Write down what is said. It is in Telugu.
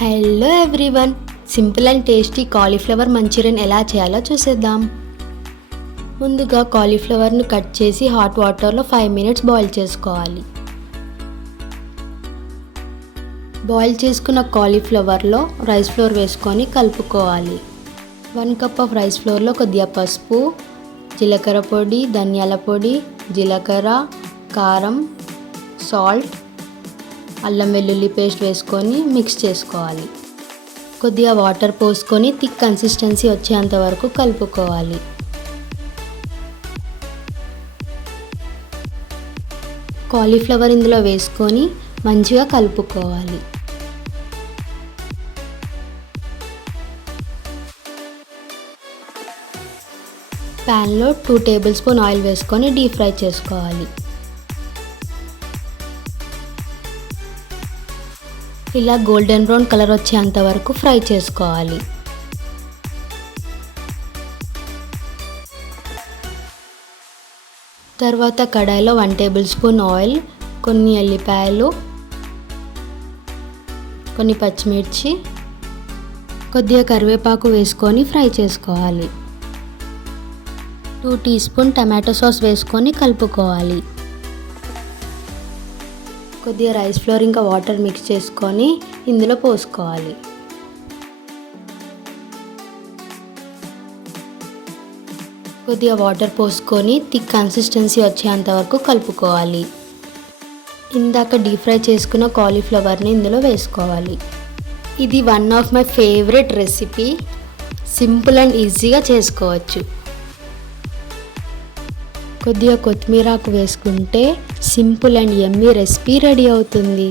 Hello everyone, simple and tasty cauliflower Manchurian ఎలా చేయాలో చూసేద్దాం. ముందుగా కాలీఫ్లవర్ను కట్ చేసి హాట్ వాటర్లో 5 మినిట్స్ బాయిల్ చేసుకోవాలి. బాయిల్ చేసుకున్న కాలీఫ్లవర్లో రైస్ ఫ్లోర్ వేసుకొని కలుపుకోవాలి. 1 కప్ ఆఫ్ రైస్ ఫ్లోర్లో కొద్దిగా పసుపు, జీలకర్ర పొడి, ధనియాల పొడి, జీలకర్ర, కారం, సాల్ట్, అల్లం వెల్లుల్లి పేస్ట్ వేసుకొని మిక్స్ చేసుకోవాలి. కొద్దిగా వాటర్ పోసుకొని థిక్ కన్సిస్టెన్సీ వచ్చేంత వరకు కలుపుకోవాలి. కాలీఫ్లవర్ ఇందులో వేసుకొని మంచిగా కలుపుకోవాలి. ప్యాన్లో 2 టేబుల్ స్పూన్ ఆయిల్ వేసుకొని డీప్ ఫ్రై చేసుకోవాలి. ఇలా గోల్డెన్ బ్రౌన్ కలర్ వచ్చేంత వరకు ఫ్రై చేసుకోవాలి. తర్వాత కడాయిలో 1 టేబుల్ స్పూన్ ఆయిల్, కొన్ని ఎల్లిపాయలు, కొన్ని పచ్చిమిర్చి, కొద్దిగా కరివేపాకు వేసుకొని ఫ్రై చేసుకోవాలి. 2 టీ స్పూన్ టమాటో సాస్ వేసుకొని కలుపుకోవాలి. కొద్దిగా రైస్ ఫ్లోర్ ఇంకా వాటర్ మిక్స్ చేసుకొని ఇందులో పోసుకోవాలి. కొద్దిగా వాటర్ పోసుకొని థిక్ కన్సిస్టెన్సీ వచ్చేంత వరకు కలుపుకోవాలి. ఇందాక డీప్ ఫ్రై చేసుకున్న కాలీఫ్లవర్ని ఇందులో వేసుకోవాలి. ఇది one of my favourite recipe. Simple and ఈజీగా చేసుకోవచ్చు. కొద్దిగా కొత్తిమీర ఆకు వేసుకుంటే simple and yummy recipe ready అవుతుంది.